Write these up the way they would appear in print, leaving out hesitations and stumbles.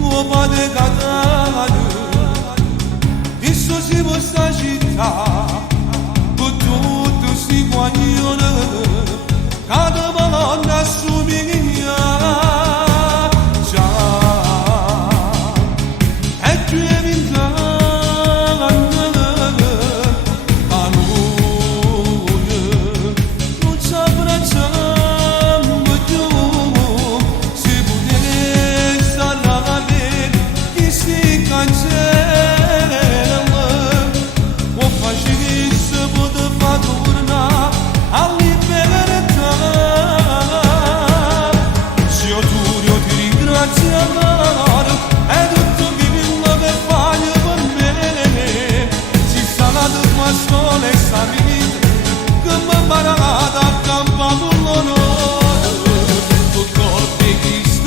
uomo decadato, dissoci questa città, con tutto si guaglione, cada volta assomiglia, già, e tu è vinta, a noi, non ci abbracciamo più, se potesse andare, chi si cancella, o facesse poter far tornare a libertà. Se io giuro ti ringraziare, è tutto quello che fai per me, ci sarà la tua storia e sta vita, che mi ha imparato a campare con l'onore, tu corpi che stai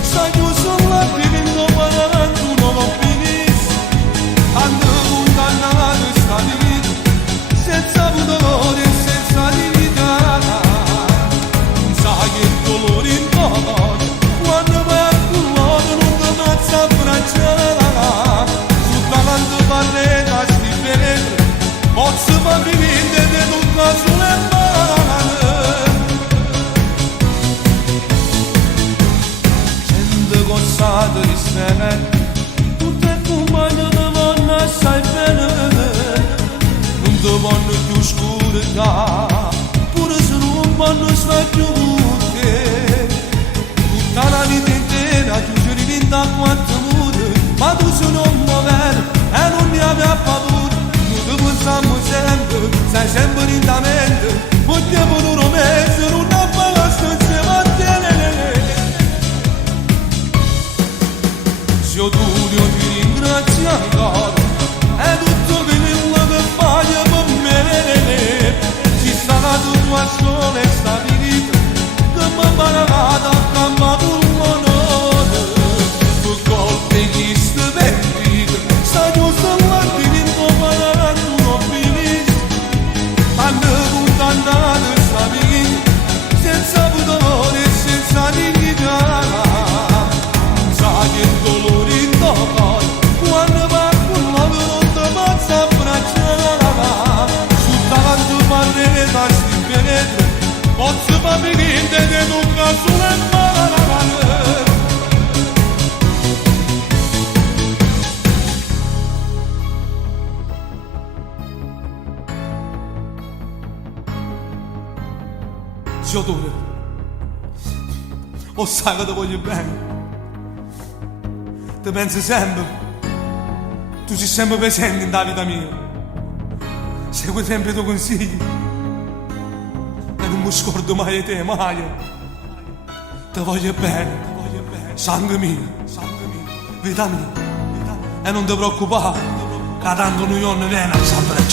stai chiuso là vivendo per tu non finisci, hanno condannato sta vita, senza pudore e senza dignità, non sai che dolore in cuore, quando vai a cuore non ti mazza abbracciare, su davanti parreta sti ventre, posso far vivere di tutta sulle mani, gente cozzata di stelle, tutte compagne di vanno assai bene, non ti vanno più oscurità, pure se non vanno sveggiate, tutta la vita intera chiusi vinta a quattro mure, ma tu sei un uomo vero e non ne aveva paura, non ti pensiamo sempre, sei sempre in ta mente, vogliamo loro mezzo, non abbasso insieme a te. Se io giuro ti ringrazio ancora, è tutto quello che fai per me, ci sarà la tua sola e sta vita, che mi ha imparato a campare con l'onore, tu colpi che stai vendita, stai giusto là vivendo per tu non finisci, hanno condannato sta vita, senza pudore e senza dignità, sai che dolore in tuo cuore, quando va con lavoro non ti mazza abbracciare, su davanti parreta sti ventre, posso far venire di tocca sulle mani. Giotore, o sai che ti voglio bene, ti pensi sempre, tu sei sempre presente nella vita mia, segui sempre i tuoi consigli e non mi scordo mai di te, mai, ti voglio bene, sangue mio, vita mia, e non ti preoccupare, che tanto noi non viene a sapere.